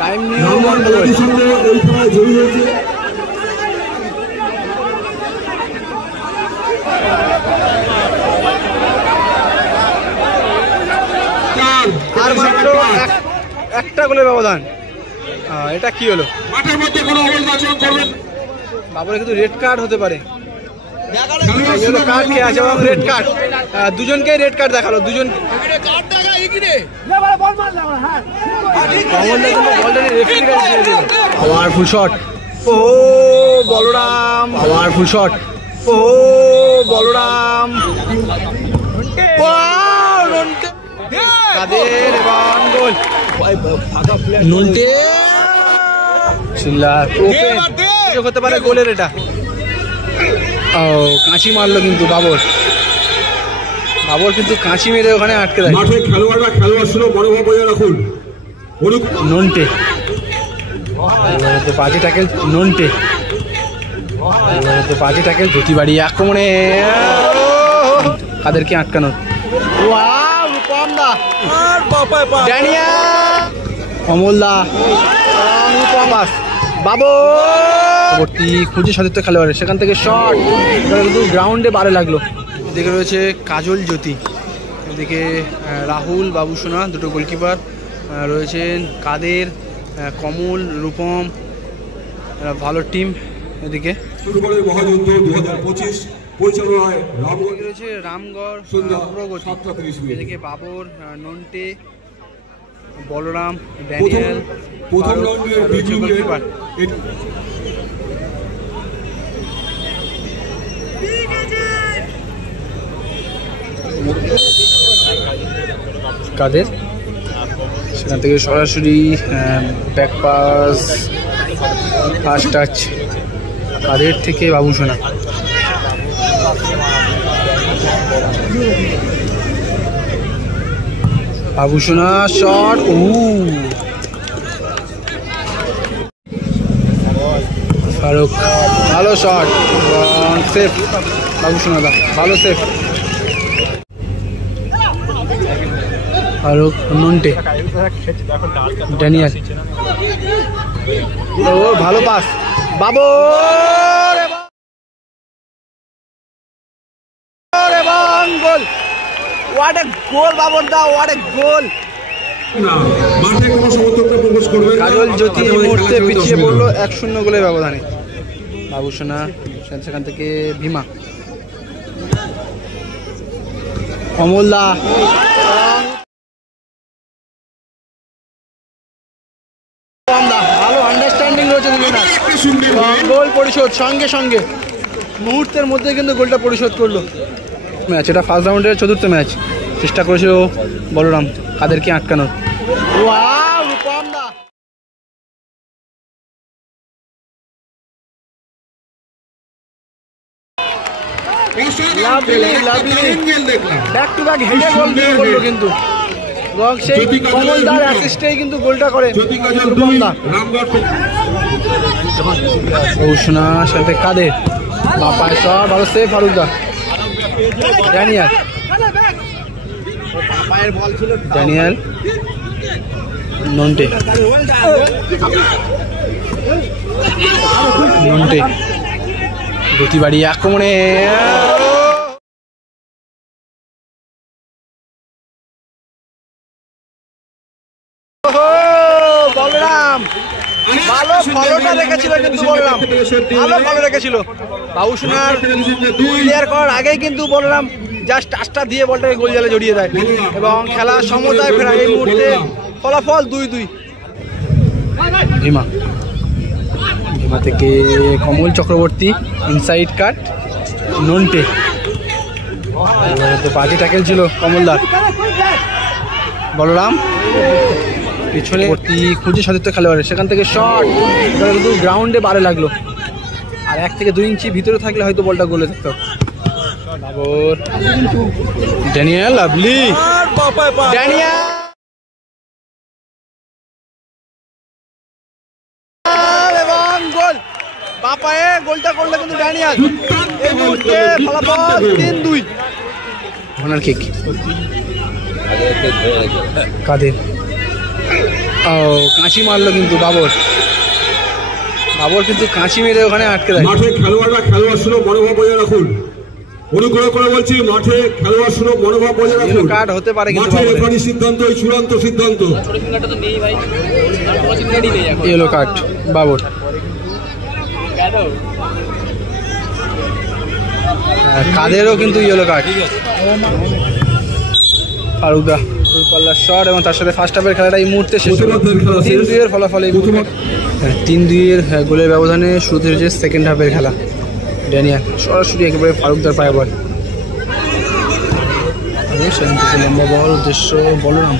Time নিয়েও গন্ডগোল। আর মাত্র একটা গোলের ব্যবধান। এটা কি হলো? বাবুরা কিন্তু রেড কার্ড হতে পারে। কার্ড খেয়ে আছে এবং রেড কার্ড, দুজনকে রেড কার্ড দেখালো। দুজন পাওয়ারফুল শট। ও বলরাম, পাওয়ারফুল শট। ও বলরাম, কাদের এবং গোল। নুনটে চিল্লার হতে পারে গোলের। এটা ও কাঁচি মারলো কিন্তু বাবর। বাবর কিন্তু কাঁচি মেরে ওখানে আটকে দেয়। নন্টে বাজে ট্যাকেল। নন্টে বাজে ট্যাকেল। ধুতি বাড়ি আক্রমণে কাদেরকে আটকানো। অমলদা বাবরী খুঁজে সতীর্থ খেলোয়াড়, সেখান থেকে শট কিন্তু গ্রাউন্ডে বারে লাগলো। এদিকে রয়েছে কাজল জ্যোতি, এদিকে রাহুল বাবুসোনা, দুটো গোলকিপার রয়েছেন। কাদের, কমল, রূপম, ভালো টিম। এদিকে রয়েছে রামগড়, এদিকে বাবর, নন্টে, বলরাম, ড্যানিয়েল, গোলকিপার। কাদের সেখান থেকে সরাসরি ব্যাক পাস, ফার্স্ট টাচ কাদের থেকে বাবুসোনা। বাবুসোনা শট। ফারুক ভালো শট এবং সেফ। বাবুসোনা দা ভালো সেফ। ফারুক, নন্টে, ড্যানিয়েল, ও ভালো পাস। বাবর এবং goal. What a goal Babar দা, what a goal. Kajal Jyoti এই মুহূর্তে পিছিয়ে পড়লো 1-0 গোলের ব্যবধানে। বাবুসোনা সেখান থেকে ভীমা, অমলদা ভালো আন্ডারস্ট্যান্ডিং রয়েছে দুজনের। গোল পরিশোধ সঙ্গে সঙ্গে মুহূর্তের মধ্যে কিন্তু গোলটা পরিশোধ করলো। ম্যাচ এটা ফার্স্ট রাউন্ডের চতুর্থ ম্যাচ। চেষ্টা করেছিল বলরাম কাদেরকে আটকানোর। ব্যাক টু ব্যাক হেডে গোল দিয়ে করলো কিন্তু, এবং সেই কমলদার অ্যাসিস্টেই কিন্তু গোলটা করে রূপমদা। বাবুসোনার সাথে কাদের, পায়ে শট, ভালো সেভ ফারুকদা। ড্যানিয়েল, ড্যানিয়েল, নন্টে, নন্টে গতি বাড়িয়ে আক্রমণে বলরাম ভালো ফলোটা রেখেছিল, কিন্তু বলরাম ভালো ফলো রেখেছিল। বাবুসোনার ক্লিয়ার করার আগেই কিন্তু বলরাম জাস্ট টাচটা দিয়ে বলটাকে গোল জালে জড়িয়ে দেয় এবং খেলা সমতায় ফেরা। এই মুহূর্তে ফলাফল 2-2। ভীমা, ভীমা থেকে কমল চক্রবর্তী, ইনসাইড কাট। নন্টে বাজে ট্যাকেল ছিল কমলদার। বলরাম পিছনে খুঁজে সতীর্থ খেলোয়াড়, সেখান থেকে শট কিন্তু গ্রাউন্ডে বারে লাগলো। আর 1 থেকে 2 ইঞ্চি ভিতরে থাকলে হয়তো বলটা গোলে থাকতো। বাবর, ড্যানিয়েল, লাভলি, ড্যানিয়েল এবং গোল। পাপায়ে গোলটা করলো কিন্তু ড্যানিয়েল। এই মুহূর্তে ফলাফল 3-2। কর্নার কিক কাদের, ও কাঁচি মারলো কিন্তু বাবর কিন্তু কাঁচি মেরে ওখানে আটকে দেয়। মাঠে খেলোয়াড়রা খেলোয়াড় সুলভ মনোভাব বজায় রাখুন। অনুগ্রহ করে বলছি, মাঠে খেলোয়াড় সুলভ মনোভাব বজায় রাখুন। কার্ড হতে পারে কিন্তু মাঠে রেফারির সিদ্ধান্ত এই চূড়ান্ত সিদ্ধান্ত। Yellow card Babur. কাদেরও কিন্তু ইয়েলো কার্ড। ফারুকদা দূরপাল্লার শট এবং তার সাথে ফার্স্ট হাফের খেলাটা এই মুহূর্তে শেষ হলো 3-2 ফলাফল। এই 3-2 গোলের ব্যবধানে শুরু হয়েছে সেকেন্ড হাফের খেলা। ড্যানিয়াল সরাসরি একেবারে ফারুকদার পায়ে বল। লম্বা বল, উদ্দেশ্য Balram.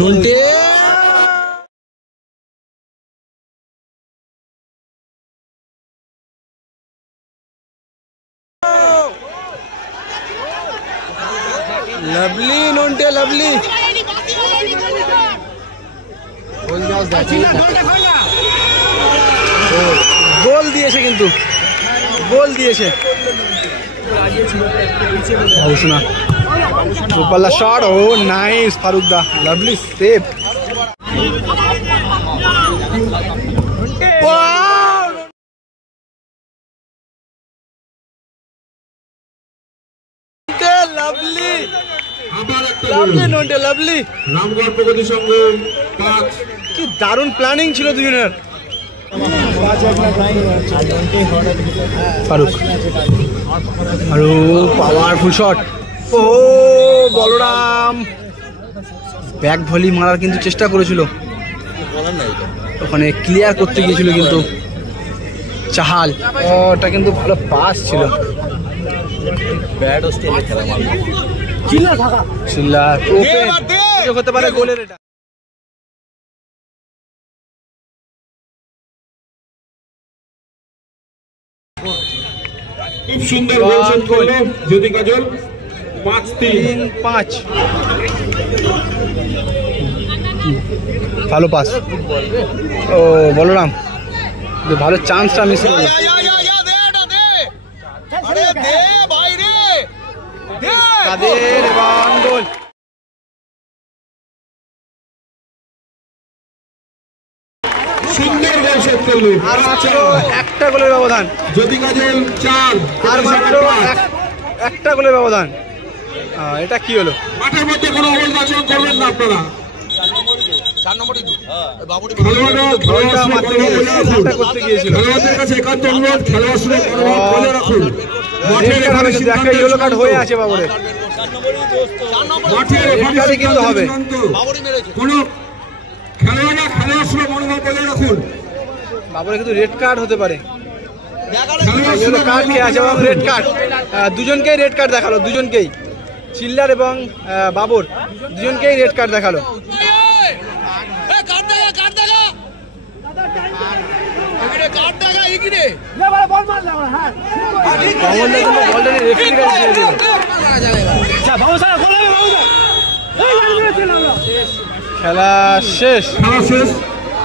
Nonte lovely, Nonte lovely. Goal দিয়েছে কিন্তু গোল দিয়েছে শোনা। রূপাল্লা শট। ও নাইস ফারুকদা, lovely save. Lovely lovely Nonte lovely. Ramgarh Pragati Sangha 5। কি দারুণ প্ল্যানিং ছিল দুজনের। Faruk powerful shot. ও বলরাম ব্যাক ভলি মারার কিন্তু চেষ্টা করেছিল, ওখানে ক্লিয়ার করতে গিয়েছিল কিন্তু চাহাল। ওটা কিন্তু ভালো পাস ছিল। হতে পারে গোলের এটা। খুব সুন্দর গোল জ্যোতি কাজল। 5-3-5 ভালো পাস। ও বলরাম ভালো চান্সটা মিস করলো। কাদের এবং গোল। সুন্দর গোল শট করলো। আর মাত্র একটা গোলের ব্যবধান। জ্যোতি কাজল 4। আর মাত্র একটা গোলের ব্যবধান। এটা কি হলো? মাঠের মধ্যে কোনো অবহেলা আচরণ করবেন না আপনারা। খেলোয়াড়দের কাছে একান্ত অনুরোধ, খেলোয়াড় সুলভ মনোভাব বজায় রাখুন। মাঠে রেফারির সিদ্ধান্ত ইয়েলো কার্ড হয়ে আছে বাবরের। মাঠে রেফারির সিদ্ধান্ত হবে। কোনো খেলোয়াড়রা খেলোয়াড় সুলভ মনোভাব বজায় রাখুন। বাবরের কিন্তু রেড কার্ড হতে পারে। ইয়েলো কার্ড খেয়ে আছে এবং রেড কার্ড। দুজনকেই রেড কার্ড দেখালো, দুজনকেই চিল্লার এবং বাবর দুজনকেই রেড কার্ড দেখালো। খেলা শেষ,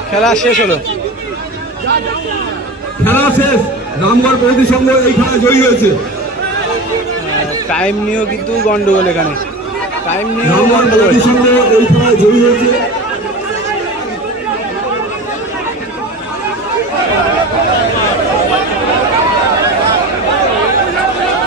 খেলা শেষ হলো। খেলা শেষ। রামগড় প্রগতি সংঘ এই খেলায় জয়ী হয়েছে। টাইম নিয়েও কিন্তু গন্ডগোল এখানে। টাইম নিয়েও রামগড় প্রগতি সংঘ এই খেলায় জয়ী হয়েছে।